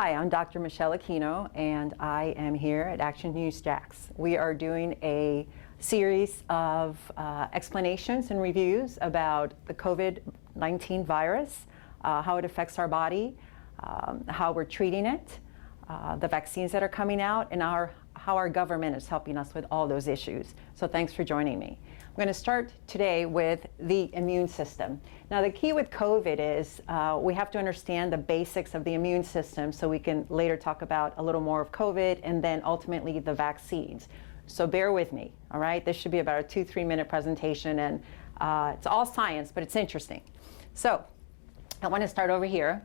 Hi, I'm Dr. Michelle Aquino, and I am here at Action News Jax. We are doing a series of explanations and reviews about the COVID-19 virus, how it affects our body, how we're treating it, the vaccines that are coming out, and how our government is helping us with all those issues. So thanks for joining me. I'm going to start today with the immune system. Now, the key with COVID is we have to understand the basics of the immune system so we can later talk about a little more of COVID and then ultimately the vaccines. So bear with me, all right? This should be about a 2-3 minute presentation, and it's all science, but it's interesting. So I want to start over here.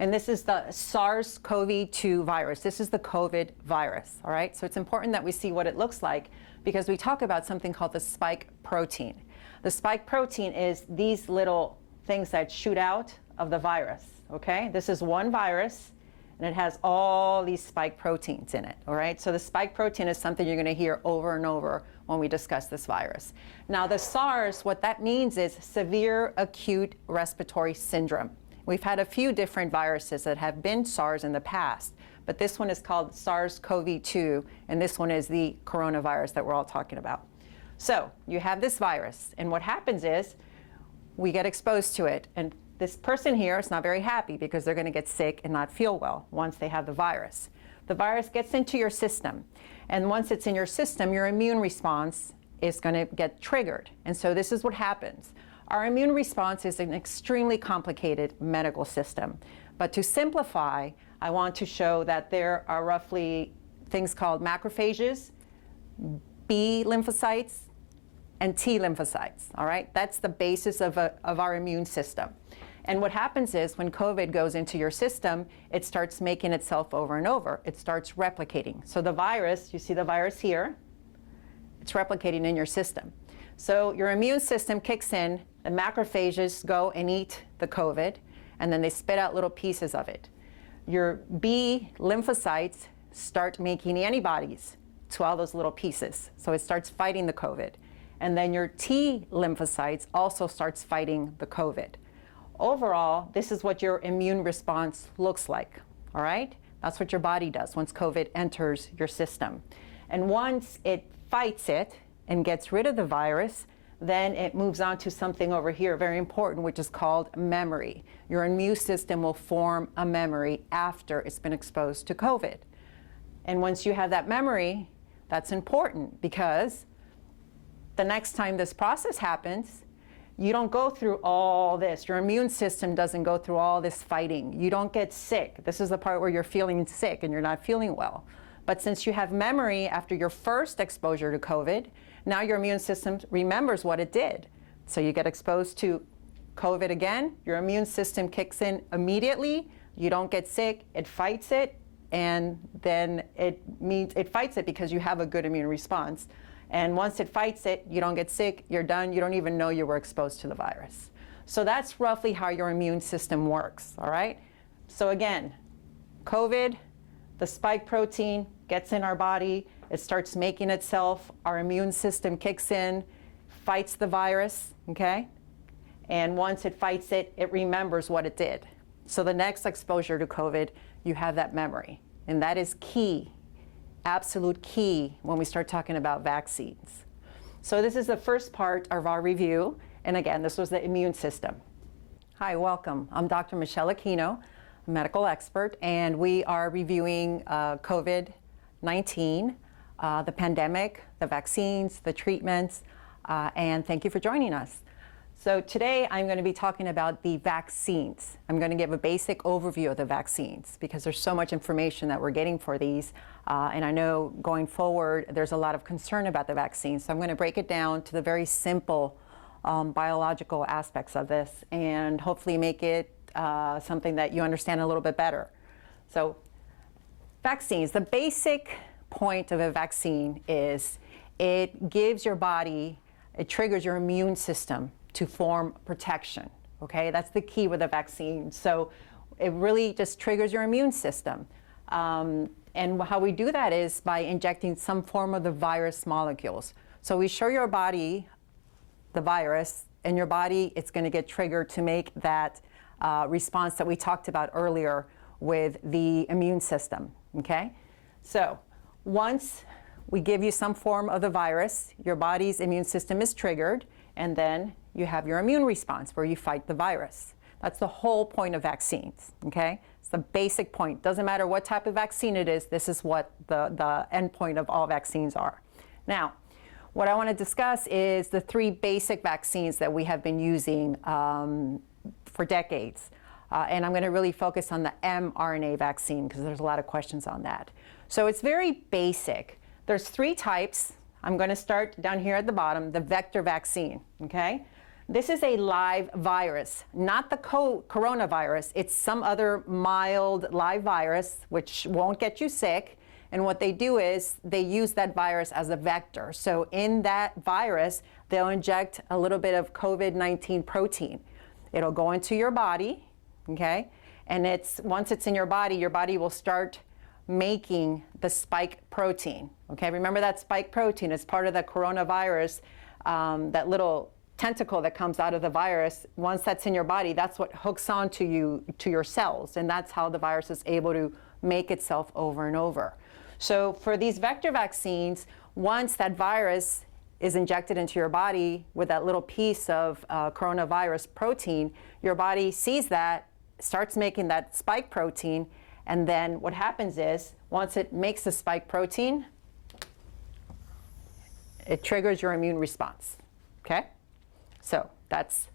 And this is the SARS-CoV-2 virus. This is the COVID virus, all right? So it's important that we see what it looks like because we talk about something called the spike protein. The spike protein is these little things that shoot out of the virus, okay? This is one virus, and it has all these spike proteins in it, all right? So the spike protein is something you're gonna hear over and over when we discuss this virus. Now the SARS, what that means is severe acute respiratory syndrome. We've had a few different viruses that have been SARS in the past, but this one is called SARS-CoV-2, and this one is the coronavirus that we're all talking about. So you have this virus, and what happens is we get exposed to it, and this person here is not very happy because they're going to get sick and not feel well once they have the virus. The virus gets into your system, and once it's in your system, your immune response is going to get triggered, and so this is what happens. Our immune response is an extremely complicated medical system. But to simplify, I want to show that there are roughly things called macrophages, B lymphocytes, and T lymphocytes, all right? That's the basis of our immune system. And what happens is when COVID goes into your system, it starts making itself over and over. It starts replicating. So the virus, you see the virus here, it's replicating in your system. So your immune system kicks in, the macrophages go and eat the COVID, and then they spit out little pieces of it. Your B lymphocytes start making antibodies to all those little pieces. So it starts fighting the COVID. And then your T lymphocytes also starts fighting the COVID. Overall, this is what your immune response looks like, all right? That's what your body does once COVID enters your system. And once it fights it and gets rid of the virus, then it moves on to something over here, very important, which is called memory. Your immune system will form a memory after it's been exposed to COVID. And once you have that memory, that's important because the next time this process happens, you don't go through all this. Your immune system doesn't go through all this fighting. You don't get sick. This is the part where you're feeling sick and you're not feeling well. But since you have memory after your first exposure to COVID, now your immune system remembers what it did. So you get exposed to COVID again, your immune system kicks in immediately, you don't get sick, it fights it, and then it fights it because you have a good immune response. And once it fights it, you don't get sick, you're done, you don't even know you were exposed to the virus. So that's roughly how your immune system works, all right? So again, COVID, the spike protein gets in our body, it starts making itself, our immune system kicks in, fights the virus, okay? And once it fights it, it remembers what it did. So the next exposure to COVID, you have that memory. And that is key, absolute key when we start talking about vaccines. So this is the first part of our review. And again, this was the immune system. Hi, welcome. I'm Dr. Michelle Aquino, a medical expert, and we are reviewing COVID-19, the pandemic, the vaccines, the treatments, and thank you for joining us. So today I'm going to be talking about the vaccines. I'm going to give a basic overview of the vaccines because there's so much information that we're getting for these, and I know going forward there's a lot of concern about the vaccines. So I'm going to break it down to the very simple biological aspects of this and hopefully make it something that you understand a little bit better. So vaccines, the basic point of a vaccine is it gives your body, it triggers your immune system to form protection, okay? That's the key with a vaccine. So it really just triggers your immune system. And how we do that is by injecting some form of the virus molecules. So we show your body the virus, and your body, it's gonna get triggered to make that response that we talked about earlier with the immune system, okay? So once we give you some form of the virus, your body's immune system is triggered, and then you have your immune response where you fight the virus. That's the whole point of vaccines, okay? It's the basic point. Doesn't matter what type of vaccine it is, this is what the end point of all vaccines are. Now, what I want to discuss is the three basic vaccines that we have been using for decades. And I'm going to really focus on the mRNA vaccine because there's a lot of questions on that. So it's very basic. There's three types. I'm going to start down here at the bottom, the vector vaccine, okay? This is a live virus, not the coronavirus. It's some other mild live virus, which won't get you sick. And what they do is they use that virus as a vector. So in that virus, they'll inject a little bit of COVID-19 protein. It'll go into your body, okay? And once it's in your body will start making the spike protein, okay? Remember that spike protein is part of the coronavirus, that little tentacle that comes out of the virus. Once that's in your body, that's what hooks onto your cells, and that's how the virus is able to make itself over and over. So for these vector vaccines, once that virus is injected into your body with that little piece of coronavirus protein, your body sees that, starts making that spike protein, and then what happens is, once it makes the spike protein, it triggers your immune response, okay? So that's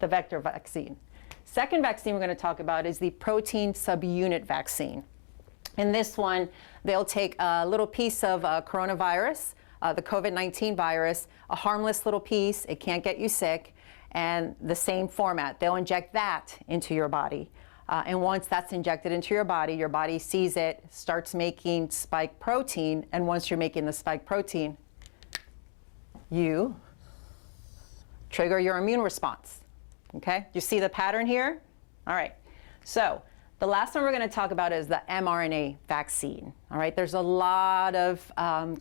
the vector vaccine. Second vaccine we're going to talk about is the protein subunit vaccine. In this one, they'll take a little piece of coronavirus, the COVID-19 virus, a harmless little piece, it can't get you sick, and the same format. They'll inject that into your body. And once that's injected into your body sees it, starts making spike protein, and once you're making the spike protein, you trigger your immune response, okay? You see the pattern here? All right, so the last one we're going to talk about is the mRNA vaccine, all right? There's a lot of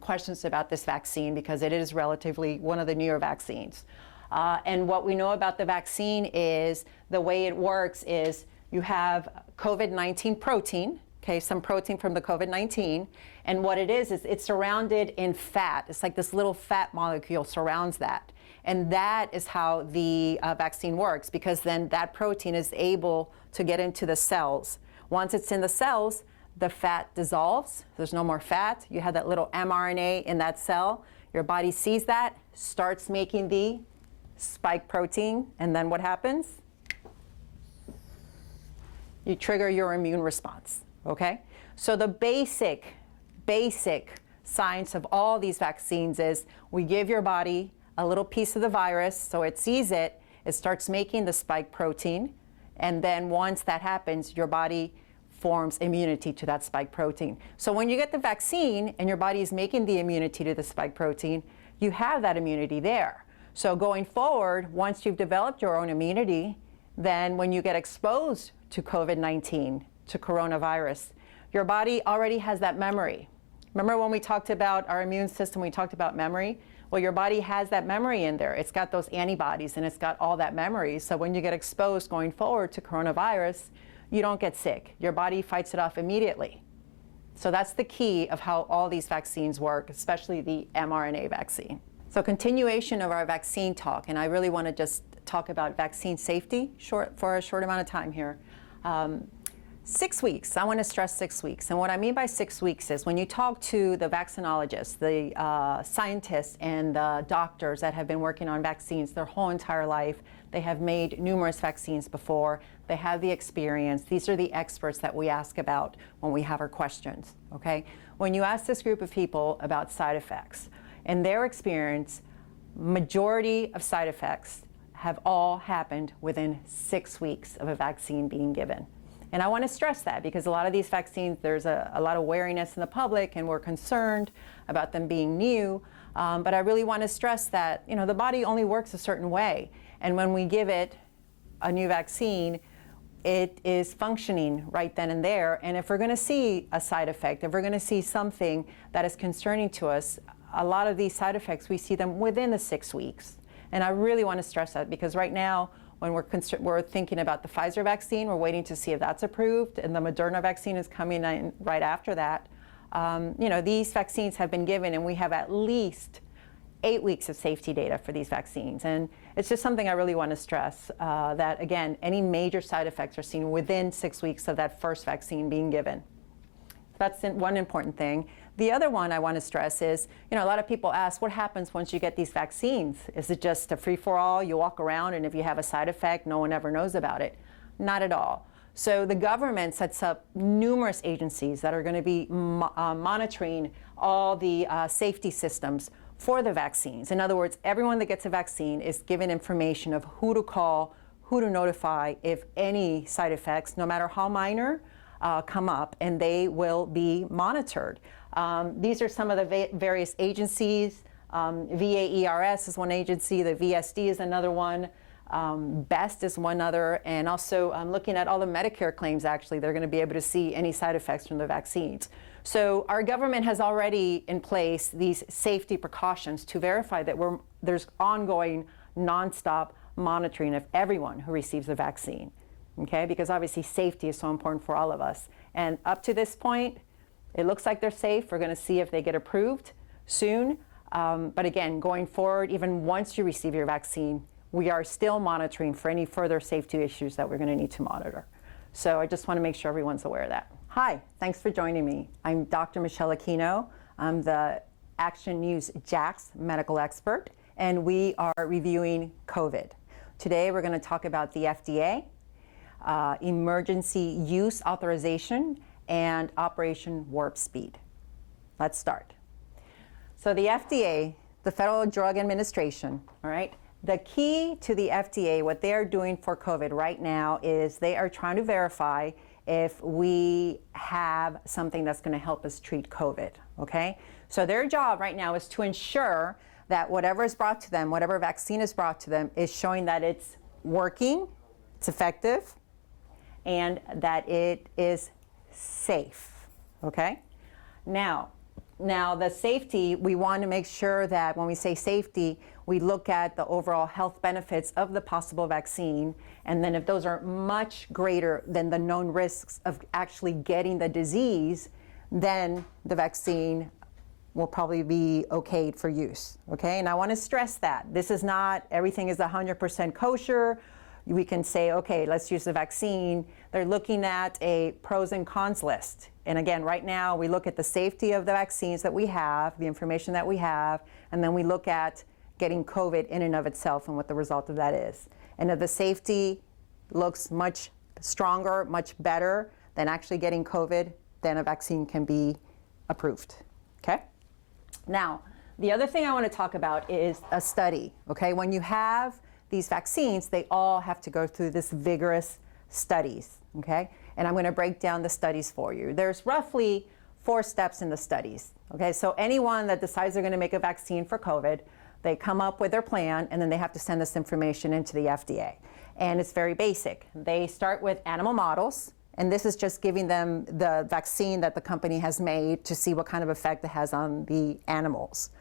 questions about this vaccine because it is relatively one of the newer vaccines. And what we know about the vaccine is the way it works is you have COVID-19 protein, okay, some protein from the COVID-19, and what it is it's surrounded in fat. It's like this little fat molecule surrounds that. And that is how the vaccine works, because then that protein is able to get into the cells. Once it's in the cells, the fat dissolves. There's no more fat. You have that little mRNA in that cell. Your body sees that, starts making the spike protein, and then what happens? You trigger your immune response, okay? So the basic science of all these vaccines is we give your body a little piece of the virus, so it sees it, it starts making the spike protein, and then once that happens, your body forms immunity to that spike protein. So when you get the vaccine and your body is making the immunity to the spike protein, you have that immunity there. So going forward, once you've developed your own immunity, then when you get exposed to COVID-19, to coronavirus, your body already has that memory. Remember when we talked about our immune system, we talked about memory? Well, your body has that memory in there. It's got those antibodies and it's got all that memory. So when you get exposed going forward to coronavirus, you don't get sick. Your body fights it off immediately. So that's the key of how all these vaccines work, especially the mRNA vaccine. So continuation of our vaccine talk, and I really want to just talk about vaccine safety for a short amount of time here. 6 weeks, I want to stress 6 weeks. And what I mean by 6 weeks is when you talk to the vaccinologists, the scientists and the doctors that have been working on vaccines their whole entire life, they have made numerous vaccines before, they have the experience. These are the experts that we ask about when we have our questions, okay? When you ask this group of people about side effects, in their experience, majority of side effects have all happened within 6 weeks of a vaccine being given. And I want to stress that because a lot of these vaccines, there's a lot of wariness in the public and we're concerned about them being new. But I really want to stress that, you know, the body only works a certain way. And when we give it a new vaccine, it is functioning right then and there. And if we're going to see a side effect, if we're going to see something that is concerning to us, a lot of these side effects, we see them within the 6 weeks. And I really want to stress that because right now, when we're thinking about the Pfizer vaccine. We're waiting to see if that's approved, and the Moderna vaccine is coming in right after that. These vaccines have been given, and we have at least 8 weeks of safety data for these vaccines. And it's just something I really want to stress, that, again, any major side effects are seen within 6 weeks of that first vaccine being given. That's one important thing. The other one I want to stress is, a lot of people ask, what happens once you get these vaccines? Is it just a free-for-all? You walk around, and if you have a side effect, no one ever knows about it? Not at all. So the government sets up numerous agencies that are going to be monitoring all the safety systems for the vaccines. In other words, everyone that gets a vaccine is given information of who to call, who to notify if any side effects, no matter how minor, come up, and they will be monitored. These are some of the various agencies. VAERS is one agency, the VSD is another one, BEST is one other, and also looking at all the Medicare claims, actually, they're going to be able to see any side effects from the vaccines. So our government has already in place these safety precautions to verify that there's ongoing, nonstop monitoring of everyone who receives the vaccine. Okay, because obviously safety is so important for all of us. And up to this point, it looks like they're safe. We're going to see if they get approved soon. But again, going forward, even once you receive your vaccine, we are still monitoring for any further safety issues that we're going to need to monitor. So I just want to make sure everyone's aware of that. Hi, thanks for joining me. I'm Dr. Michelle Aquino. I'm the Action News JAX medical expert, and we are reviewing COVID. Today, we're going to talk about the FDA, emergency use authorization, and Operation Warp Speed. Let's start. So the FDA, the Federal Drug Administration, all right, the key to the FDA, what they are doing for COVID right now is they are trying to verify if we have something that's going to help us treat COVID, okay? So their job right now is to ensure that whatever is brought to them, whatever vaccine is brought to them, is showing that it's working, it's effective, and that it is safe, okay? Now the safety, we want to make sure that when we say safety, we look at the overall health benefits of the possible vaccine, and then if those are much greater than the known risks of actually getting the disease, then the vaccine will probably be okayed for use, okay? And I want to stress that. This is not, everything is 100% kosher. We can say, okay, let's use the vaccine. They're looking at a pros and cons list. And again, right now, we look at the safety of the vaccines that we have, the information that we have, and then we look at getting COVID in and of itself and what the result of that is. And if the safety looks much stronger, much better than actually getting COVID, then a vaccine can be approved, okay? Now, the other thing I want to talk about is a study, okay? When you have these vaccines, they all have to go through this vigorous studies, okay? And I'm going to break down the studies for you. There's roughly 4 steps in the studies, okay? So anyone that decides they're going to make a vaccine for COVID, they come up with their plan, and then they have to send this information into the FDA. And it's very basic. They start with animal models, and this is just giving them the vaccine that the company has made to see what kind of effect it has on the animals.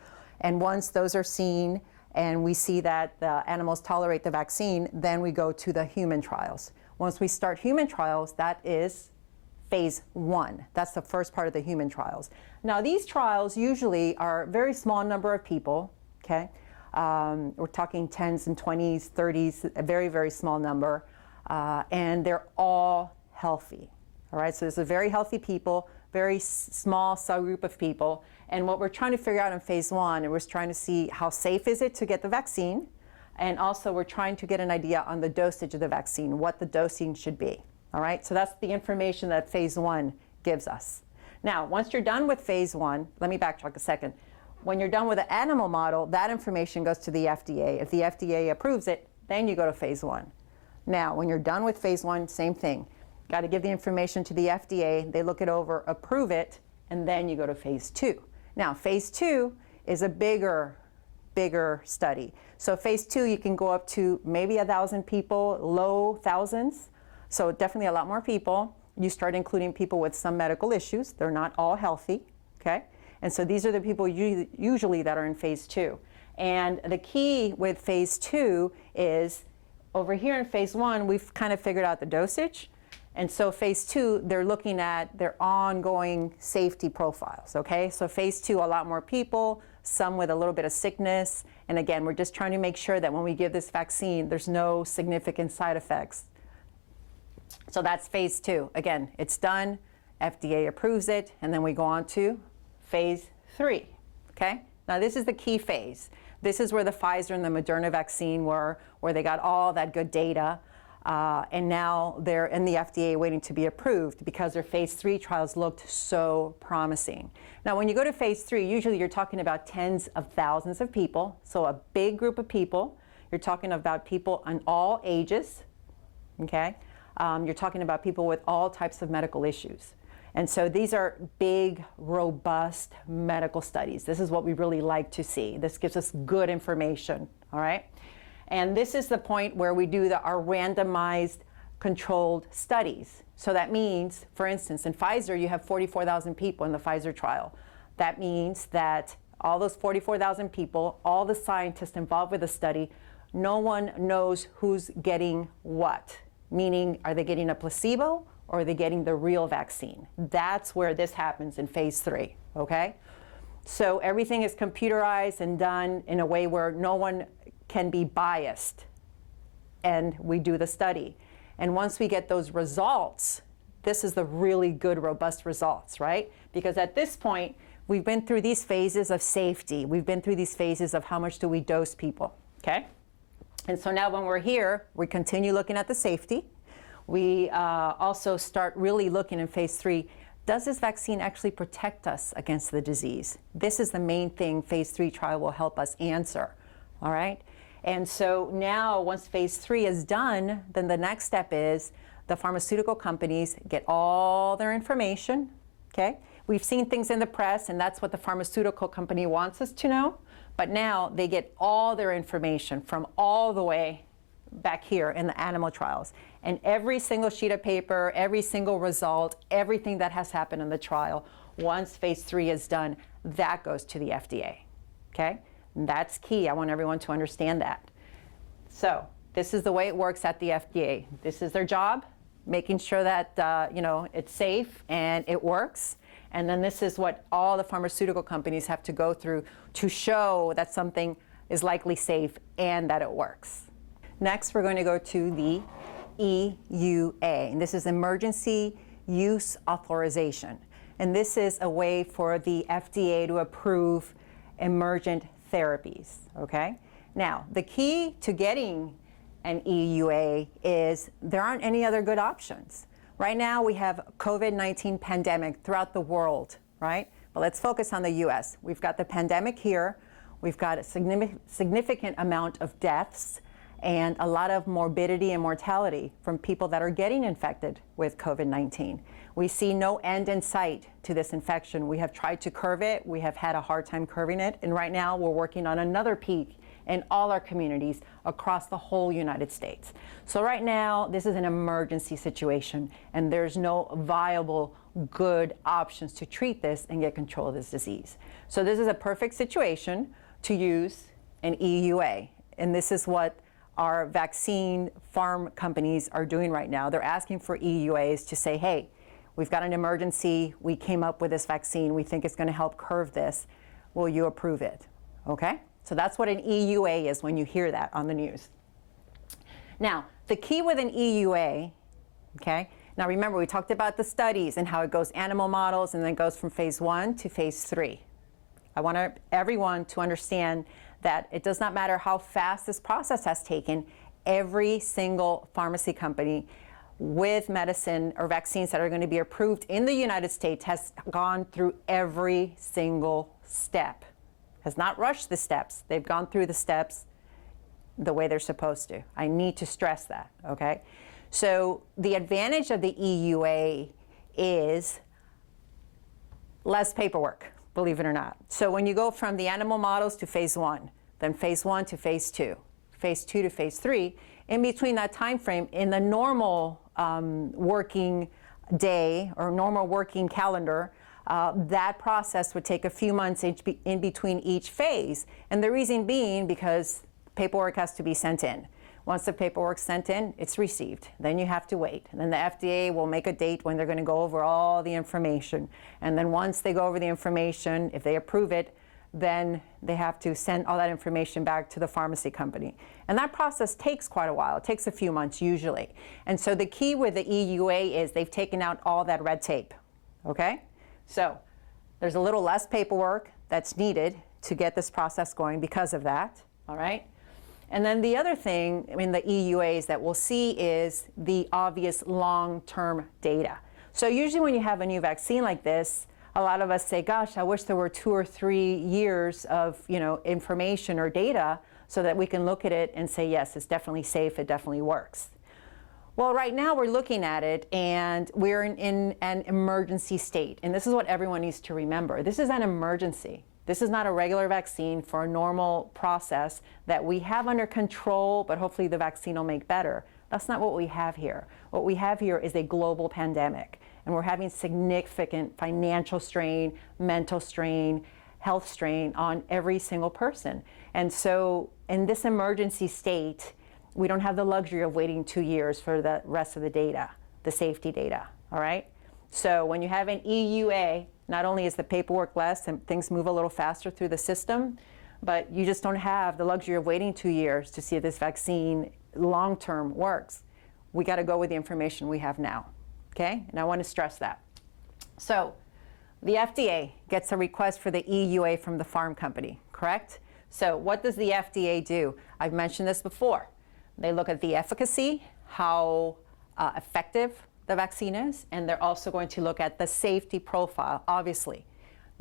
And once those are seen, and we see that the animals tolerate the vaccine, then we go to the human trials. Once we start human trials, that is phase 1. That's the first part of the human trials. Now, these trials usually are a very small number of people, okay? We're talking 10s and 20s, 30s, a very, very small number, and they're all healthy, all right? So there's a very healthy people, very small subgroup of people, and what we're trying to figure out in phase 1, we're trying to see how safe is it to get the vaccine, and also we're trying to get an idea on the dosage of the vaccine, what the dosing should be, all right? So that's the information that phase 1 gives us. Now, once you're done with phase 1, let me backtrack a second. When you're done with the animal model, that information goes to the FDA. If the FDA approves it, then you go to phase 1. Now, when you're done with phase 1, same thing. Got to give the information to the FDA, they look it over, approve it, and then you go to phase 2. Now, phase 2 is a bigger study. So phase 2, you can go up to maybe 1,000 people, low thousands. So definitely a lot more people. You start including people with some medical issues. They're not all healthy, okay? And so these are the people usually that are in phase 2. And the key with phase 2 is over here in phase 1, we've kind of figured out the dosage. And so phase 2, they're looking at their ongoing safety profiles, okay? So phase 2, a lot more people, some with a little bit of sickness. And again, we're just trying to make sure that when we give this vaccine, there's no significant side effects. So that's phase 2. Again, it's done, FDA approves it, and then we go on to phase 3, okay? Now this is the key phase. This is where the Pfizer and the Moderna vaccine were, where they got all that good data. And now they're in the FDA waiting to be approved because their phase 3 trials looked so promising. Now, when you go to phase 3, usually you're talking about tens of thousands of people, so a big group of people. You're talking about people on all ages, okay? You're talking about people with all types of medical issues. And so these are big, robust medical studies. This is what we really like to see. This gives us good information, all right? And this is the point where we do our randomized controlled studies. So that means, for instance, in Pfizer, you have 44,000 people in the Pfizer trial. That means that all those 44,000 people, all the scientists involved with the study, no one knows who's getting what. Meaning, are they getting a placebo or are they getting the real vaccine? That's where this happens in phase 3, okay? So everything is computerized and done in a way where no one can be biased, and we do the study. And once we get those results, this is the really good, robust results, right? Because at this point, we've been through these phases of safety. We've been through these phases of how much do we dose people, okay? And so now when we're here, we continue looking at the safety. We also start really looking in phase 3, does this vaccine actually protect us against the disease? This is the main thing phase 3 trial will help us answer, all right? And so now, once phase 3 is done, then the next step is the pharmaceutical companies get all their information, okay? We've seen things in the press, and that's what the pharmaceutical company wants us to know. But now they get all their information from all the way back here in the animal trials. And every single sheet of paper, every single result, everything that has happened in the trial, once phase 3 is done, that goes to the FDA, okay? That's key. I want everyone to understand that. So this is the way it works at the FDA. This is their job, making sure that it's safe and it works. And then this is what all the pharmaceutical companies have to go through to show that something is likely safe and that it works. Next, we're going to go to the EUA, and this is Emergency Use Authorization. And this is a way for the FDA to approve emergent therapies, okay? Now, the key to getting an EUA is there aren't any other good options. Right now, we have COVID-19 pandemic throughout the world, right? But let's focus on the US. We've got the pandemic here. We've got a significant amount of deaths and a lot of morbidity and mortality from people that are getting infected with COVID-19. We see no end in sight to this infection. We have tried to curve it. We have had a hard time curving it. And right now we're working on another peak in all our communities across the whole United States. So right now, this is an emergency situation, and there's no viable, good options to treat this and get control of this disease. So this is a perfect situation to use an EUA. And this is what our vaccine farm companies are doing right now. They're asking for EUAs to say, hey, we've got an emergency. We came up with this vaccine. We think it's going to help curve this. Will you approve it? Okay? So that's what an EUA is when you hear that on the news. Now, the key with an EUA, okay? Now remember, we talked about the studies and how it goes animal models and then goes from phase 1 to phase 3. I want everyone to understand that it does not matter how fast this process has taken, every single pharmacy company with medicine or vaccines that are going to be approved in the United States has gone through every single step, has not rushed the steps. They've gone through the steps the way they're supposed to. I need to stress that, okay? So the advantage of the EUA is less paperwork, believe it or not. So when you go from the animal models to phase 1, then phase 1 to phase 2 to phase 3, in between that time frame, in the normal working day or normal working calendar, that process would take a few months in between each phase. And the reason being because paperwork has to be sent in. Once the paperwork's sent in, it's received. Then you have to wait. And then the FDA will make a date when they're going to go over all the information. And then once they go over the information, if they approve it, then they have to send all that information back to the pharmacy company. And that process takes quite a while. It takes a few months usually. And so the key with the EUA is they've taken out all that red tape, okay? So there's a little less paperwork that's needed to get this process going because of that, all right? And then the other thing in the EUAs that we'll see is the obvious long-term data. So usually when you have a new vaccine like this, a lot of us say, gosh, I wish there were 2 or 3 years of information or data so that we can look at it and say, yes, it's definitely safe, it definitely works. Well, right now we're looking at it and we're in an emergency state. And this is what everyone needs to remember. This is an emergency. This is not a regular vaccine for a normal process that we have under control, but hopefully the vaccine will make better. That's not what we have here. What we have here is a global pandemic, and we're having significant financial strain, mental strain, health strain on every single person. And so in this emergency state, we don't have the luxury of waiting 2 years for the rest of the data, the safety data, all right? So when you have an EUA, not only is the paperwork less and things move a little faster through the system, but you just don't have the luxury of waiting 2 years to see if this vaccine long-term works. We got to go with the information we have now, okay? And I want to stress that. So the FDA gets a request for the EUA from the farm company, correct? So what does the FDA do? I've mentioned this before. They look at the efficacy, how effective the vaccine is, and they're also going to look at the safety profile, obviously,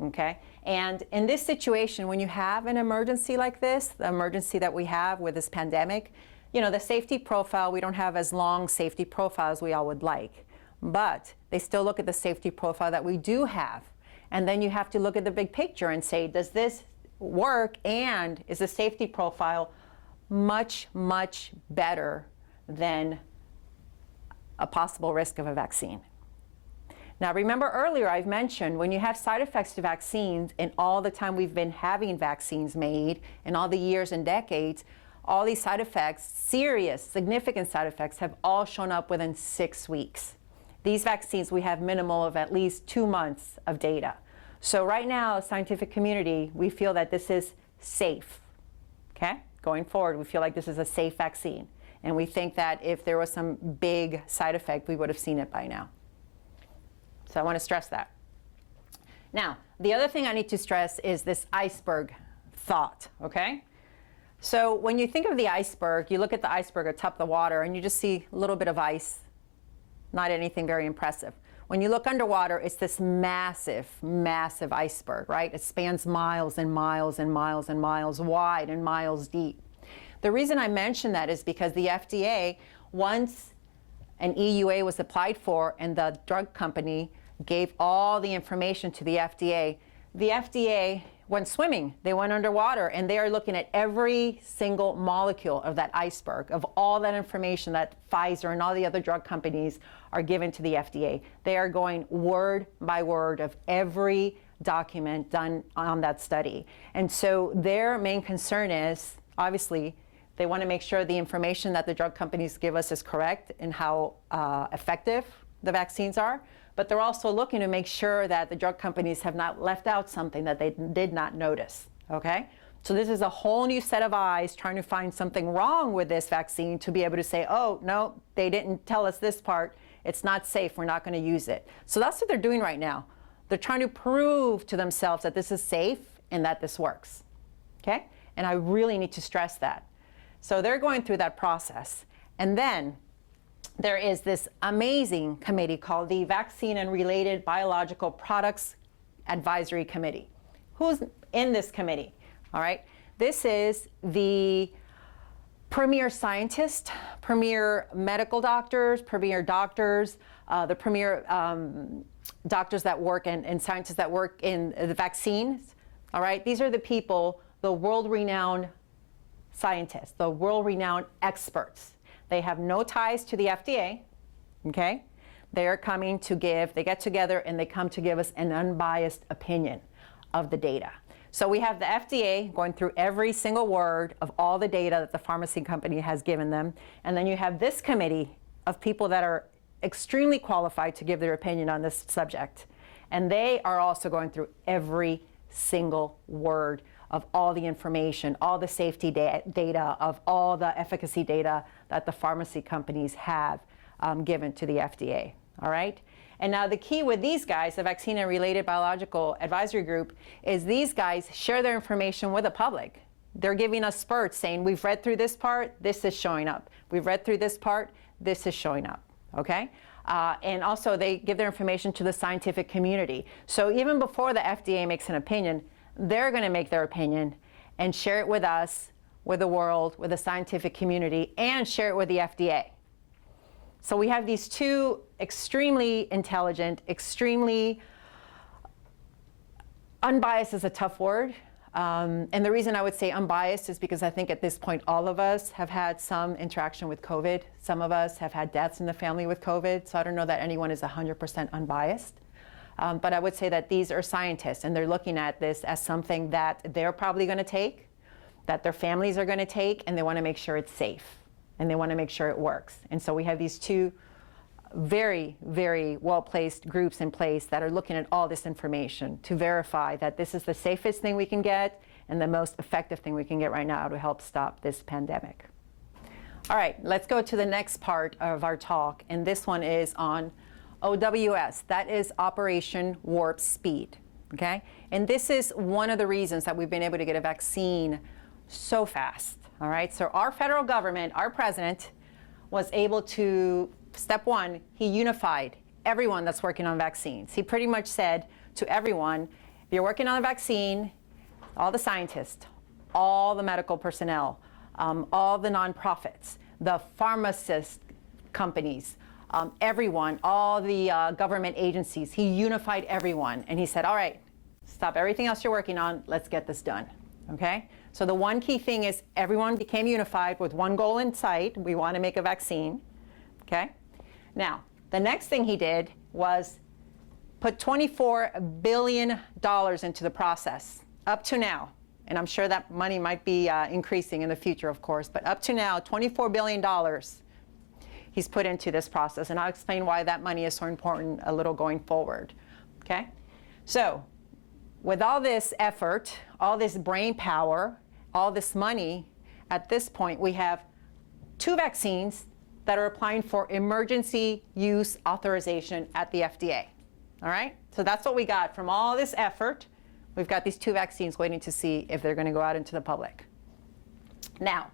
okay? And in this situation, when you have an emergency like this, the emergency that we have with this pandemic, the safety profile, we don't have as long safety profile as we all would like, but they still look at the safety profile that we do have. And then you have to look at the big picture and say, does this work, and is the safety profile much, much better than a possible risk of a vaccine? Now, remember earlier I've mentioned when you have side effects to vaccines, and all the time we've been having vaccines made, and all the years and decades, all these side effects, serious, significant side effects, have all shown up within 6 weeks. These vaccines, we have minimal of at least 2 months of data. So right now, scientific community, we feel that this is safe, okay? Going forward, we feel like this is a safe vaccine. And we think that if there was some big side effect, we would have seen it by now. So I want to stress that. Now, the other thing I need to stress is this iceberg thought, okay? So when you think of the iceberg, you look at the iceberg atop the water and you just see a little bit of ice, not anything very impressive. When you look underwater, it's this massive, massive iceberg, right? It spans miles and miles and miles and miles wide and miles deep. The reason I mention that is because the FDA, once an EUA was applied for and the drug company gave all the information to the FDA went swimming. They went underwater, and they are looking at every single molecule of that iceberg, of all that information that Pfizer and all the other drug companies are giving to the FDA. They are going word by word of every document done on that study. And so their main concern is, obviously, they want to make sure the information that the drug companies give us is correct and how effective the vaccines are. But they're also looking to make sure that the drug companies have not left out something that they did not notice, okay? So this is a whole new set of eyes trying to find something wrong with this vaccine to be able to say, oh, no, they didn't tell us this part. It's not safe. We're not going to use it. So that's what they're doing right now. They're trying to prove to themselves that this is safe and that this works, okay? And I really need to stress that. So they're going through that process. And then there is this amazing committee called the Vaccine and Related Biological Products Advisory Committee. Who's in this committee? All right. This is the premier scientists, premier medical doctors, premier doctors, the premier doctors that work and scientists that work in the vaccines. All right. These are the people, the world-renowned scientists, the world-renowned experts. They have no ties to the FDA, okay? They're coming to give, they get together and they come to give us an unbiased opinion of the data. So we have the FDA going through every single word of all the data that the pharmacy company has given them. And then you have this committee of people that are extremely qualified to give their opinion on this subject. And they are also going through every single word of all the information, all the safety data, of all the efficacy data that the pharmacy companies have given to the FDA, all right? And now the key with these guys, the Vaccine and Related Biological Advisory Group, is these guys share their information with the public. They're giving us spurts saying, we've read through this part, this is showing up. We've read through this part, this is showing up, okay? And also they give their information to the scientific community. So even before the FDA makes an opinion, they're gonna make their opinion and share it with us, with the world, with the scientific community, and share it with the FDA. So we have these two extremely intelligent, extremely unbiased is a tough word. And the reason I would say unbiased is because I think at this point, all of us have had some interaction with COVID. Some of us have had deaths in the family with COVID. So I don't know that anyone is 100% unbiased. But I would say that these are scientists, and they're looking at this as something that they're probably going to take, that their families are going to take, and they want to make sure it's safe, and they want to make sure it works. And so we have these two very, very well-placed groups in place that are looking at all this information to verify that this is the safest thing we can get and the most effective thing we can get right now to help stop this pandemic. All right, let's go to the next part of our talk, and this one is on OWS. That is Operation Warp Speed, okay? And this is one of the reasons that we've been able to get a vaccine so fast, all right? So our federal government, our president, was able to, step one, he unified everyone that's working on vaccines. He pretty much said to everyone, if you're working on a vaccine, all the scientists, all the medical personnel, all the nonprofits, the pharmacist companies, everyone, all the government agencies, he unified everyone. And he said, all right, stop everything else you're working on, let's get this done, okay? So the one key thing is everyone became unified with one goal in sight. We want to make a vaccine, okay? Now, the next thing he did was put $24 billion into the process up to now. And I'm sure that money might be increasing in the future, of course, but up to now, $24 billion he's put into this process. And I'll explain why that money is so important a little going forward, okay? So with all this effort, all this brain power, all this money, at this point, we have 2 vaccines that are applying for emergency use authorization at the FDA, all right? So that's what we got from all this effort. We've got these 2 vaccines waiting to see if they're gonna go out into the public. Now,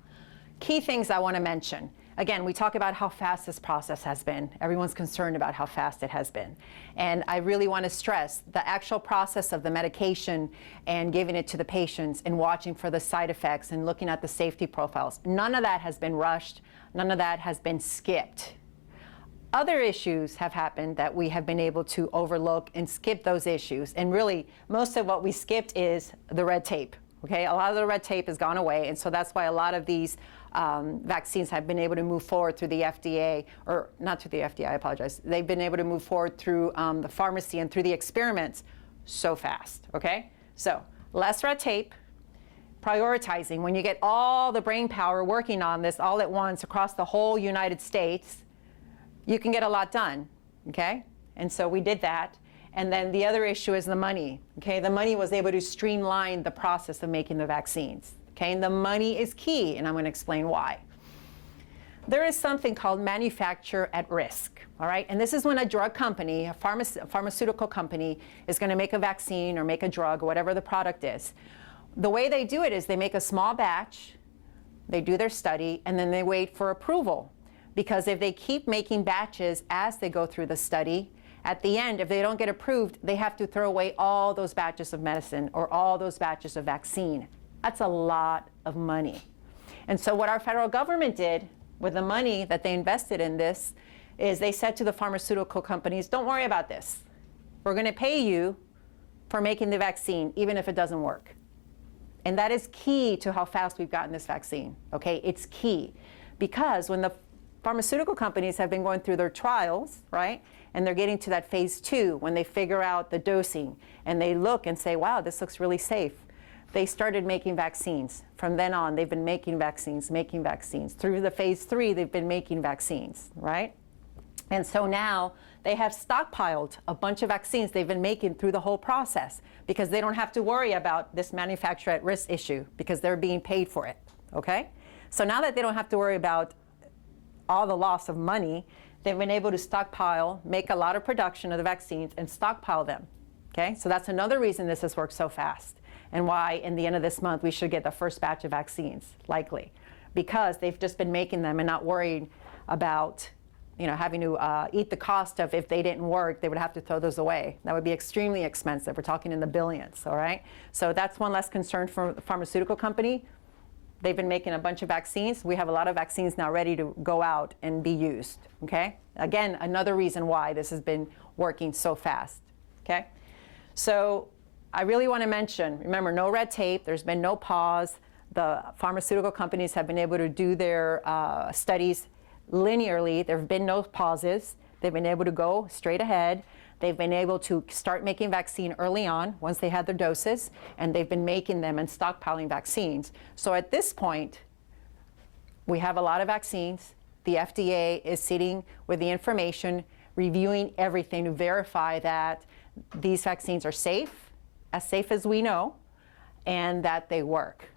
key things I wanna mention. Again, we talk about how fast this process has been. Everyone's concerned about how fast it has been. And I really want to stress the actual process of the medication and giving it to the patients and watching for the side effects and looking at the safety profiles. None of that has been rushed. None of that has been skipped. Other issues have happened that we have been able to overlook and skip those issues. And really, most of what we skipped is the red tape. Okay, a lot of the red tape has gone away, and so that's why a lot of these vaccines have been able to move forward through the FDA, or not through the FDA, I apologize. They've been able to move forward through the pharmacy and through the experiments so fast, okay? So less red tape, prioritizing. When you get all the brain power working on this all at once across the whole United States, you can get a lot done, okay? And so we did that. And then the other issue is the money, okay? The money was able to streamline the process of making the vaccines, okay? And the money is key, and I'm gonna explain why. There is something called manufacture at risk, all right? And this is when a drug company, a pharmaceutical company, is gonna make a vaccine or make a drug or whatever the product is. The way they do it is they make a small batch, they do their study, and then they wait for approval. Because if they keep making batches as they go through the study, at the end, if they don't get approved, they have to throw away all those batches of medicine or all those batches of vaccine. That's a lot of money. And so what our federal government did with the money that they invested in this is they said to the pharmaceutical companies, don't worry about this. We're gonna pay you for making the vaccine, even if it doesn't work. And that is key to how fast we've gotten this vaccine, okay? It's key. Because when the pharmaceutical companies have been going through their trials, right? And they're getting to that phase 2 when they figure out the dosing and they look and say, wow, this looks really safe. they started making vaccines. From then on, they've been making vaccines. Through the phase 3, they've been making vaccines, right? And so now they have stockpiled a bunch of vaccines they've been making through the whole process because they don't have to worry about this manufacturer at risk issue because they're being paid for it, okay? So now that they don't have to worry about all the loss of money, they've been able to stockpile, make a lot of production of the vaccines and stockpile them, okay? So that's another reason this has worked so fast and why in the end of this month we should get the first batch of vaccines, likely, because they've just been making them and not worried about having to eat the cost of if they didn't work, they would have to throw those away. That would be extremely expensive. We're talking in the billions, all right? So that's one less concern for the pharmaceutical company. They've been making a bunch of vaccines. We have a lot of vaccines now ready to go out and be used, okay? Again, another reason why this has been working so fast, okay? So I really want to mention, remember, no red tape. There's been no pause. The pharmaceutical companies have been able to do their studies linearly. There have been no pauses. They've been able to go straight ahead. They've been able to start making vaccine early on once they had their doses, and they've been making them and stockpiling vaccines. So at this point, we have a lot of vaccines. The FDA is sitting with the information, reviewing everything to verify that these vaccines are safe as we know, and that they work.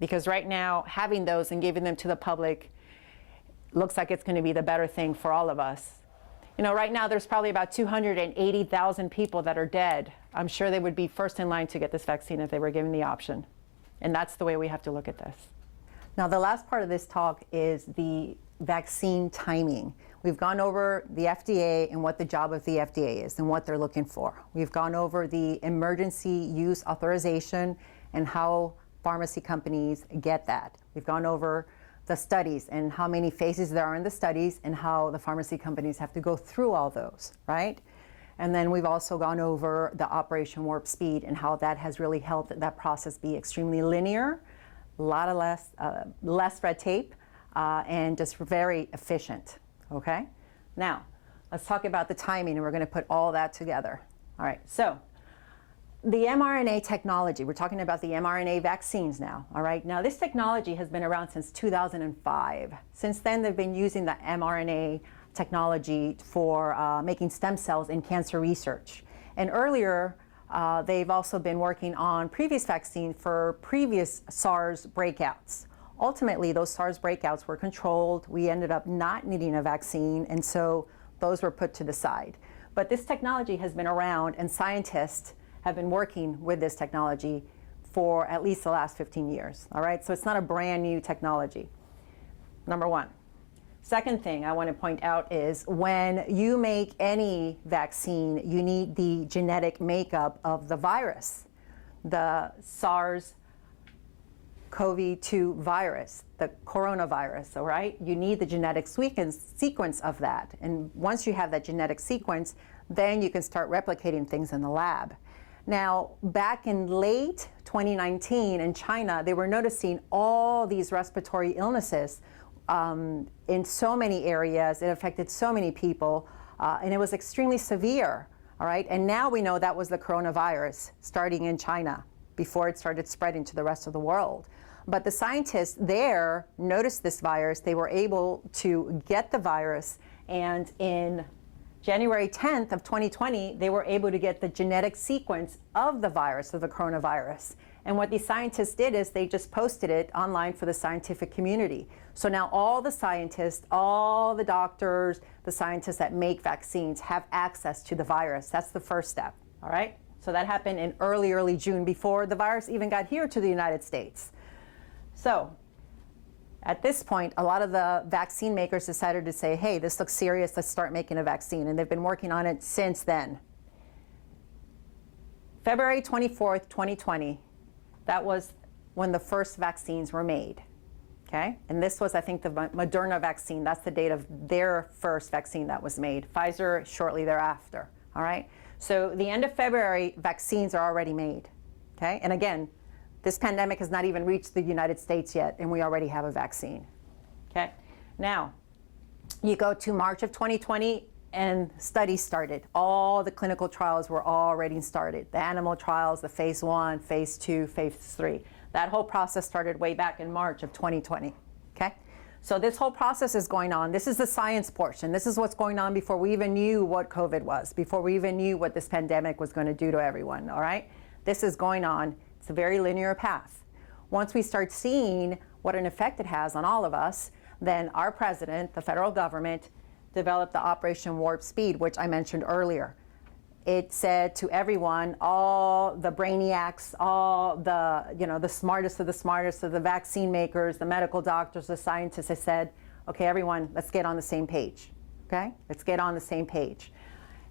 Because right now, having those and giving them to the public looks like it's going to be the better thing for all of us. Right now there's probably about 280,000 people that are dead. I'm sure they would be first in line to get this vaccine if they were given the option. And that's the way we have to look at this. Now, the last part of this talk is the vaccine timing. We've gone over the FDA and what the job of the FDA is and what they're looking for. We've gone over the emergency use authorization and how pharmacy companies get that. We've gone over the studies and how many phases there are in the studies and how the pharmacy companies have to go through all those, right? And then we've also gone over the Operation Warp Speed and how that has really helped that process be extremely linear, a lot of less red tape, and just very efficient, okay? Now, let's talk about the timing, and we're gonna put all that together. All right, so the mRNA technology, we're talking about the mRNA vaccines now, all right? Now, this technology has been around since 2005. Since then, they've been using the mRNA technology for making stem cells in cancer research. And earlier, they've also been working on previous vaccine for previous SARS breakouts. Ultimately, those SARS breakouts were controlled. We ended up not needing a vaccine, and so those were put to the side. But this technology has been around, and scientists have been working with this technology for at least the last 15 years, all right? So it's not a brand new technology, number one. Second thing I want to point out is when you make any vaccine, you need the genetic makeup of the virus, the SARS-CoV-2 virus, the coronavirus, all right? You need the genetic sequence of that. And once you have that genetic sequence, then you can start replicating things in the lab. Now, back in late 2019 in China, they were noticing all these respiratory illnesses in so many areas. It affected so many people, and it was extremely severe, all right? And now we know that was the coronavirus starting in China before it started spreading to the rest of the world. But the scientists there noticed this virus. They were able to get the virus, and in January 10th of 2020, they were able to get the genetic sequence of the virus, of the coronavirus. And what these scientists did is they just posted it online for the scientific community. So now all the scientists, all the doctors, the scientists that make vaccines have access to the virus. That's the first step, all right? So that happened in early June, before the virus even got here to the United States. So at this point, a lot of the vaccine makers decided to say, hey, this looks serious, let's start making a vaccine. And they've been working on it since then. February 24th, 2020, that was when the first vaccines were made, okay? And this was, I think, the Moderna vaccine. That's the date of their first vaccine that was made. Pfizer shortly thereafter, all right? So the end of February, vaccines are already made, okay? And again, this pandemic has not even reached the United States yet, and we already have a vaccine, okay? Now, you go to March of 2020, and studies started. All the clinical trials were already started. The animal trials, the phase 1, phase 2, phase 3. That whole process started way back in March of 2020, okay? So this whole process is going on. This is the science portion. This is what's going on before we even knew what COVID was, before we even knew what this pandemic was going to do to everyone, all right? This is going on. It's a very linear path. Once we start seeing what an effect it has on all of us, then our president, the federal government, developed the Operation Warp Speed, which I mentioned earlier. It said to everyone, all the brainiacs, all the, the smartest of the vaccine makers, the medical doctors, the scientists, it said, okay, everyone, let's get on the same page, okay? Let's get on the same page.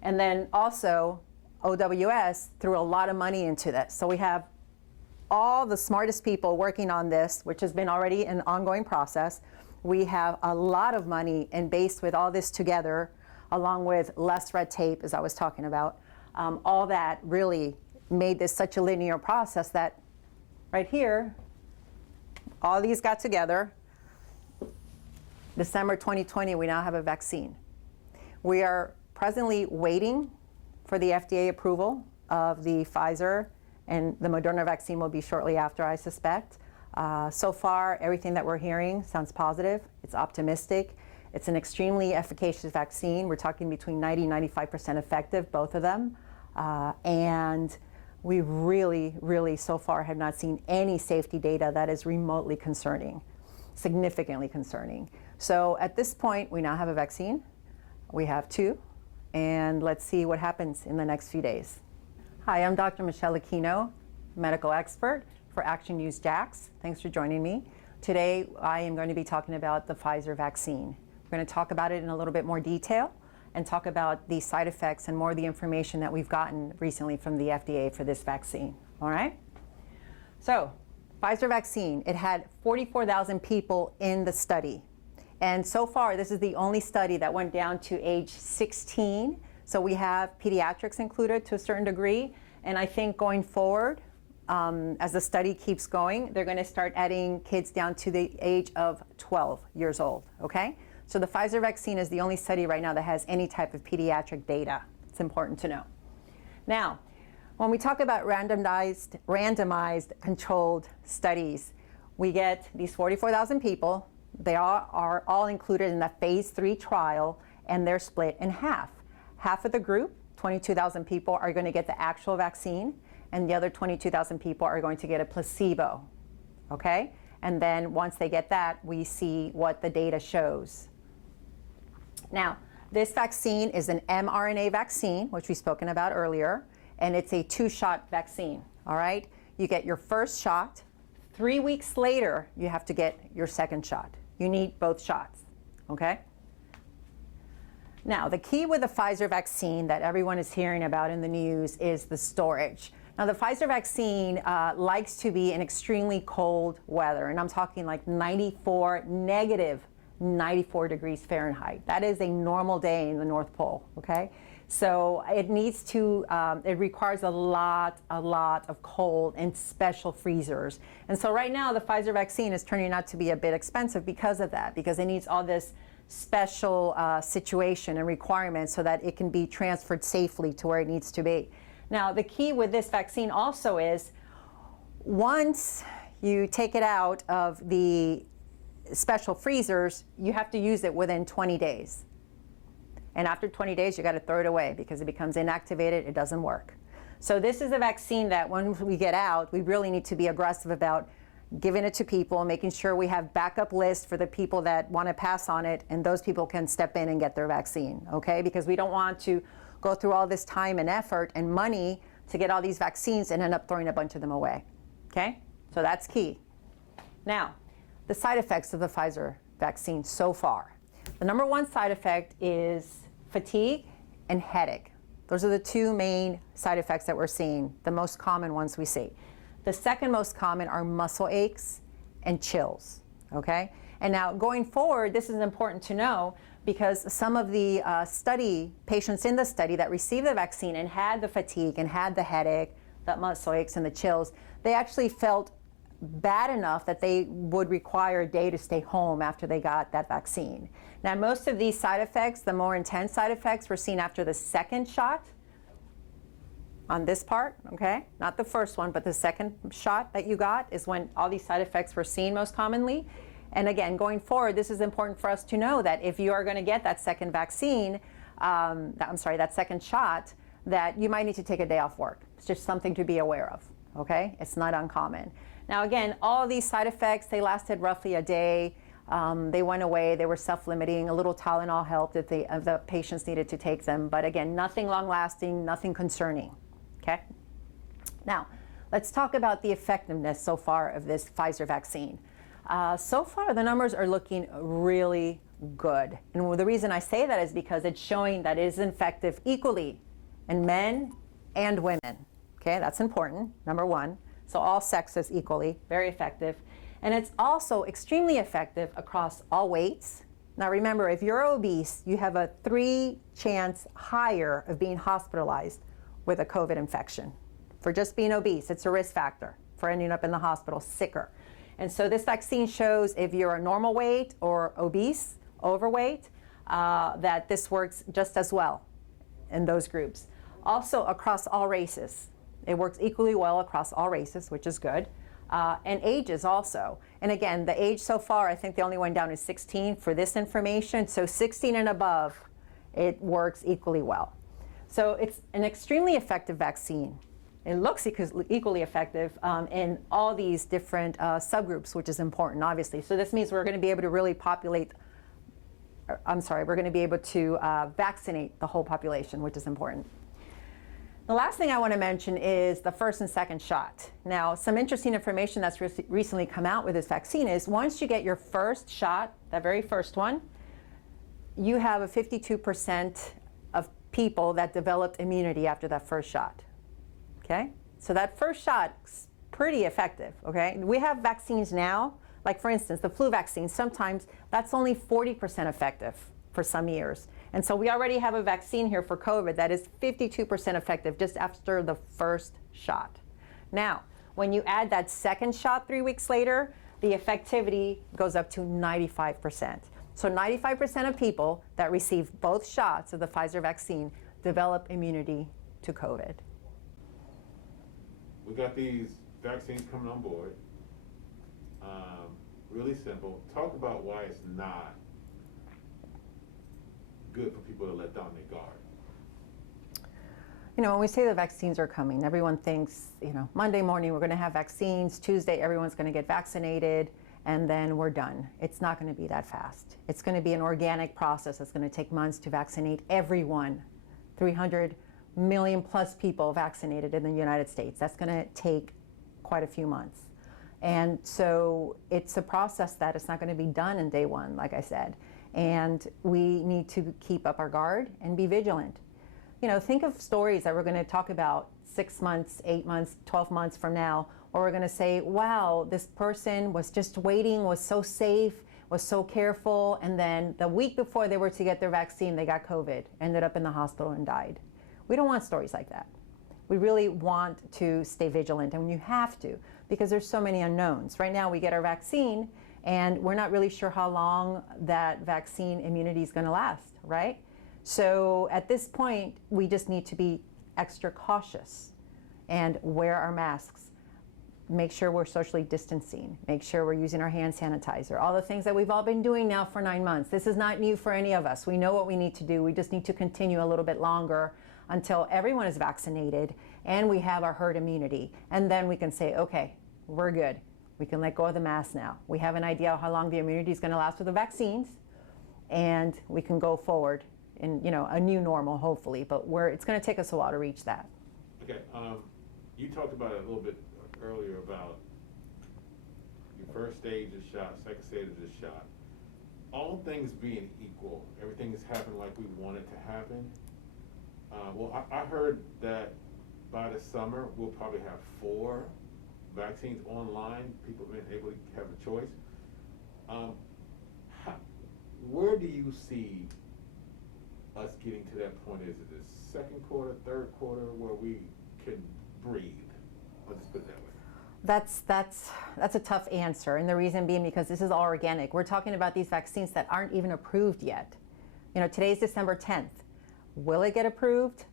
And then also, OWS threw a lot of money into this. So we have all the smartest people working on this, which has been already an ongoing process. We have a lot of money, and based with all this together, along with less red tape, as I was talking about, all that really made this such a linear process that right here, all these got together. December 2020, we now have a vaccine. We are presently waiting for the FDA approval of the Pfizer, and the Moderna vaccine will be shortly after, I suspect. So far, everything that we're hearing sounds positive. It's optimistic. It's an extremely efficacious vaccine. We're talking between 90 and 95% effective, both of them. And we really so far have not seen any safety data that is remotely concerning, significantly concerning. So at this point, we now have a vaccine. We have 2, and let's see what happens in the next few days. Hi, I'm Dr. Michelle Aquino, medical expert for Action News JAX. Thanks for joining me. Today, I am going to be talking about the Pfizer vaccine. We're going to talk about it in a little bit more detail and talk about the side effects and more of the information that we've gotten recently from the FDA for this vaccine, all right? So, Pfizer vaccine, it had 44,000 people in the study. And so far, this is the only study that went down to age 16. So we have pediatrics included to a certain degree. And I think going forward, as the study keeps going, they're going to start adding kids down to the age of 12 years old, okay? So the Pfizer vaccine is the only study right now that has any type of pediatric data. It's important to know. Now, when we talk about randomized controlled studies, we get these 44,000 people. They are all included in the phase 3 trial, and they're split in half. Half of the group, 22,000 people, are going to get the actual vaccine, and the other 22,000 people are going to get a placebo, okay? And then once they get that, we see what the data shows. Now, this vaccine is an mRNA vaccine, which we've spoken about earlier, and it's a 2-shot vaccine, all right? You get your first shot. 3 weeks later, you have to get your second shot. You need both shots, okay? Now, the key with the Pfizer vaccine that everyone is hearing about in the news is the storage. Now, the Pfizer vaccine likes to be in extremely cold weather, and I'm talking like negative 94 degrees Fahrenheit. That is a normal day in the North Pole, okay? So it needs to, it requires a lot of cold and special freezers. And so right now, the Pfizer vaccine is turning out to be a bit expensive because of that, because it needs all this special situation and requirements so that it can be transferred safely to where it needs to be. Now, the key with this vaccine also is once you take it out of the special freezers, you have to use it within 20 days. And after 20 days, you got to throw it away because it becomes inactivated, it doesn't work. So this is a vaccine that when we get out, we really need to be aggressive about giving it to people, making sure we have backup lists for the people that want to pass on it, and those people can step in and get their vaccine, okay? Because we don't want to go through all this time and effort and money to get all these vaccines and end up throwing a bunch of them away, okay? So that's key. Now, the side effects of the Pfizer vaccine so far. The number 1 side effect is fatigue and headache. Those are the 2 main side effects that we're seeing, the most common ones we see. The second most common are muscle aches and chills, okay? And now going forward, this is important to know because some of the patients in the study that received the vaccine and had the fatigue and had the headache, the muscle aches and the chills, they actually felt bad enough that they would require a day to stay home after they got that vaccine. Now, most of these side effects, the more intense side effects, were seen after the second shot on this part, okay? Not the first one, but the second shot that you got is when all these side effects were seen most commonly. And again, going forward, this is important for us to know that if you are going to get that second vaccine, that second shot, that you might need to take a day off work. It's just something to be aware of, okay? It's not uncommon. Now again, all of these side effects, they lasted roughly a day. They went away, they were self-limiting. A little Tylenol helped if the patients needed to take them. But again, nothing long-lasting, nothing concerning, okay? Now, let's talk about the effectiveness so far of this Pfizer vaccine. So far, the numbers are looking really good. And the reason I say that is because it's showing that it is effective equally in men and women. Okay, that's important, number one. So all sexes equally, very effective. And it's also extremely effective across all weights. Now remember, if you're obese, you have a 3 chance higher of being hospitalized with a COVID infection. For just being obese, it's a risk factor for ending up in the hospital sicker. And so this vaccine shows if you're a normal weight or obese, overweight, that this works just as well in those groups. Also across all races. It works equally well across all races, which is good. And ages also. And again, the age so far, I think the only one down is 16 for this information. So 16 and above, it works equally well. So it's an extremely effective vaccine. It looks equally effective in all these different subgroups, which is important, obviously. So this means we're going to be able to really we're going to be able to vaccinate the whole population, which is important. The last thing I want to mention is the first and second shot. Now, some interesting information that's recently come out with this vaccine is once you get your first shot, that very first one, you have a 52% of people that developed immunity after that first shot. Okay? So that first shot's pretty effective, okay? We have vaccines now, like for instance, the flu vaccine, sometimes that's only 40% effective for some years. And so we already have a vaccine here for COVID that is 52% effective just after the first shot. Now, when you add that second shot 3 weeks later, the effectivity goes up to 95%. So 95% of people that receive both shots of the Pfizer vaccine develop immunity to COVID. We got these vaccines coming on board. Really simple. Talk about why it's not good for people to let down their guard. You know, when we say the vaccines are coming, everyone thinks, you know, Monday morning we're going to have vaccines, Tuesday everyone's going to get vaccinated, and then we're done. It's not going to be that fast. It's going to be an organic process. It's going to take months to vaccinate everyone. 300 million plus people vaccinated in the United States. That's going to take quite a few months. And so it's a process that it's not going to be done in day one, like I said. And we need to keep up our guard and be vigilant. You know, think of stories that we're going to talk about 6 months, 8 months, 12 months from now, or we're going to say, wow, this person was just waiting, was so safe, was so careful, and then the week before they were to get their vaccine, they got COVID, ended up in the hospital and died. We don't want stories like that. We really want to stay vigilant, and you have to, because there's so many unknowns. Right now we get our vaccine, and we're not really sure how long that vaccine immunity is going to last, right? So at this point, we just need to be extra cautious and wear our masks. Make sure we're socially distancing. Make sure we're using our hand sanitizer. All the things that we've all been doing now for 9 months. This is not new for any of us. We know what we need to do. We just need to continue a little bit longer until everyone is vaccinated and we have our herd immunity. And then we can say, okay, we're good. We can let go of the mask now. We have an idea how long the immunity is going to last with the vaccines, and we can go forward in, you know, a new normal, hopefully. But it's going to take us a while to reach that. Okay, you talked about it a little bit earlier about your first stage of shot, second stage of the shot. All things being equal, everything has happened like we want it to happen. Well, I heard that by the summer we'll probably have 4 vaccines online, people being able to have a choice. Where do you see us getting to that point? Is it the second quarter, third quarter, where we can breathe? Let's put it that way. That's a tough answer, and the reason being because this is all organic. We're talking about these vaccines that aren't even approved yet. You know, today's December 10th. Will it get approved?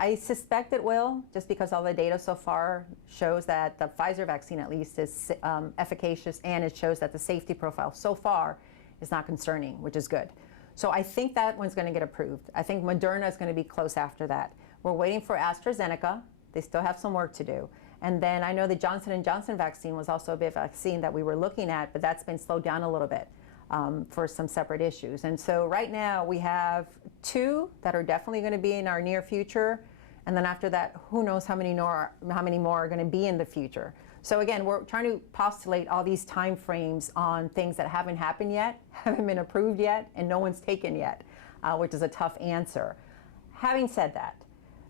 I suspect it will, just because all the data so far shows that the Pfizer vaccine at least is efficacious, and it shows that the safety profile so far is not concerning, which is good. So I think that one's going to get approved. I think Moderna is going to be close after that. We're waiting for AstraZeneca. They still have some work to do. And then I know the Johnson & Johnson vaccine was also a big vaccine that we were looking at, but that's been slowed down a little bit for some separate issues. And so right now we have 2 that are definitely going to be in our near future. And then after that, who knows how many more are going to be in the future. So again, we're trying to postulate all these time frames on things that haven't happened yet, haven't been approved yet, and no one's taken yet, which is a tough answer. Having said that,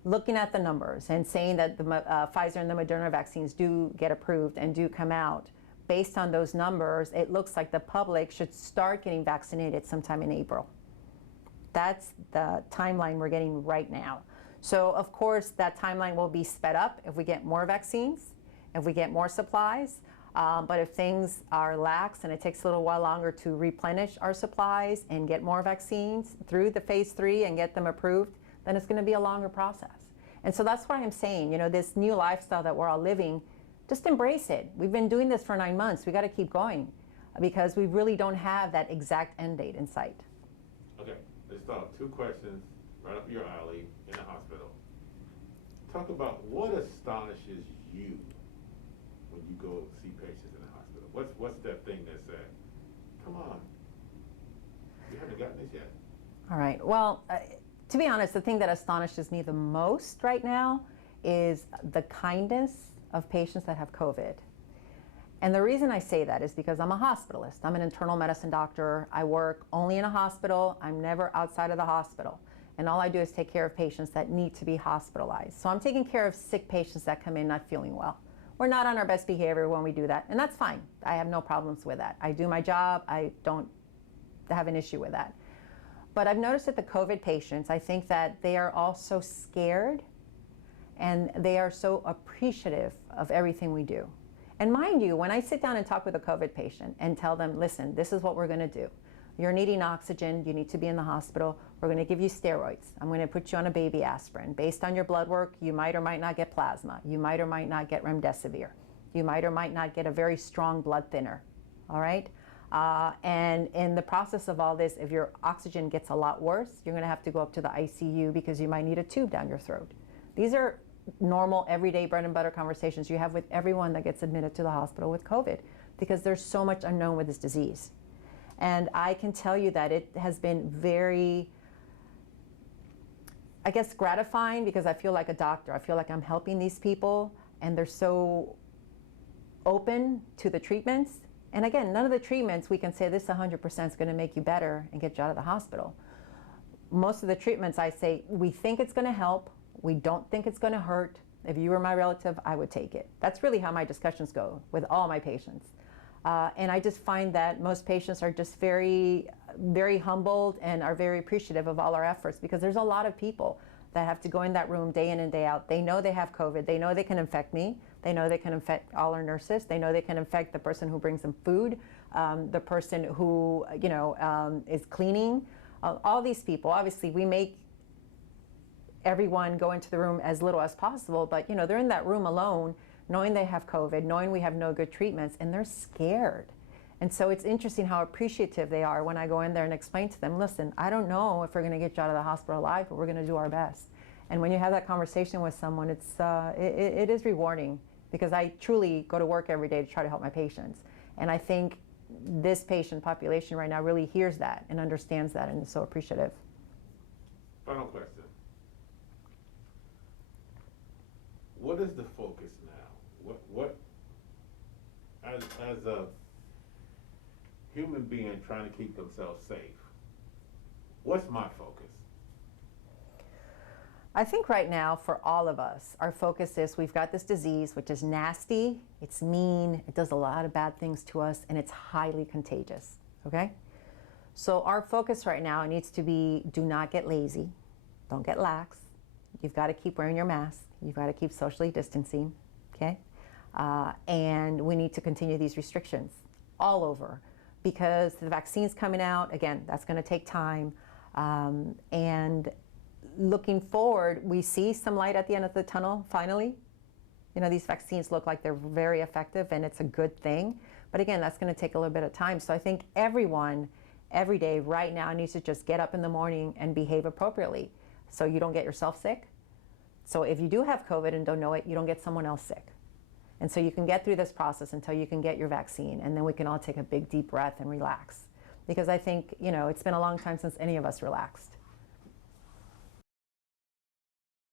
looking at the numbers and saying that the Pfizer and the Moderna vaccines do get approved and do come out, based on those numbers, it looks like the public should start getting vaccinated sometime in April. That's the timeline we're getting right now. So of course, that timeline will be sped up if we get more vaccines, if we get more supplies. But if things are lax and it takes a little while longer to replenish our supplies and get more vaccines through the phase 3 and get them approved, then it's going to be a longer process. And so that's why I'm saying, you know, this new lifestyle that we're all living, just embrace it. We've been doing this for 9 months. We got to keep going because we really don't have that exact end date in sight. Okay, let's start. 2 questions right up your alley in the hospital. Talk about what astonishes you when you go see patients in the hospital. What's that thing that said, come on, you haven't gotten this yet? All right. Well, to be honest, the thing that astonishes me the most right now is the kindness of patients that have COVID. And the reason I say that is because I'm a hospitalist. I'm an internal medicine doctor. I work only in a hospital. I'm never outside of the hospital. And all I do is take care of patients that need to be hospitalized. So I'm taking care of sick patients that come in not feeling well. We're not on our best behavior when we do that, and that's fine. I have no problems with that. I do my job. I don't have an issue with that. But I've noticed that the COVID patients, I think that they are all so scared and they are so appreciative of everything we do. And mind you, when I sit down and talk with a COVID patient and tell them, listen, this is what we're going to do. You're needing oxygen. You need to be in the hospital. We're going to give you steroids. I'm going to put you on a baby aspirin. Based on your blood work, you might or might not get plasma. You might or might not get remdesivir. You might or might not get a very strong blood thinner. All right? And in the process of all this, if your oxygen gets a lot worse, you're going to have to go up to the ICU because you might need a tube down your throat. These are normal, everyday bread and butter conversations you have with everyone that gets admitted to the hospital with COVID because there's so much unknown with this disease. And I can tell you that it has been very, I guess, gratifying because I feel like a doctor. I feel like I'm helping these people and they're so open to the treatments. And again, none of the treatments we can say this 100% is going to make you better and get you out of the hospital. Most of the treatments I say, we think it's going to help. We don't think it's going to hurt. If you were my relative, I would take it. That's really how my discussions go with all my patients. And I just find that most patients are just very, very humbled and are very appreciative of all our efforts because there's a lot of people that have to go in that room day in and day out. They know they have COVID. They know they can infect me. They know they can infect all our nurses. They know they can infect the person who brings them food, the person who, is cleaning. All these people, obviously, we make everyone go into the room as little as possible, but, they're in that room alone, knowing they have COVID, knowing we have no good treatments, and they're scared. And so it's interesting how appreciative they are when I go in there and explain to them, listen, I don't know if we're going to get you out of the hospital alive, but we're going to do our best. And when you have that conversation with someone, it is rewarding because I truly go to work every day to try to help my patients. And I think this patient population right now really hears that and understands that and is so appreciative. Final question. What is the focus now? What as a human being trying to keep themselves safe, what's my focus? I think right now for all of us, our focus is we've got this disease, which is nasty, it's mean, it does a lot of bad things to us, and it's highly contagious, okay? So our focus right now needs to be do not get lazy, don't get lax. You've got to keep wearing your mask. You've got to keep socially distancing, okay? And we need to continue these restrictions all over because the vaccine's coming out. Again, that's going to take time. And looking forward, we see some light at the end of the tunnel, finally. You know, these vaccines look like they're very effective, and it's a good thing. But again, that's going to take a little bit of time. So I think everyone, every day, right now, needs to just get up in the morning and behave appropriately so you don't get yourself sick. So if you do have COVID and don't know it, you don't get someone else sick. And so you can get through this process until you can get your vaccine, and then we can all take a big, deep breath and relax. Because I think, you know, it's been a long time since any of us relaxed.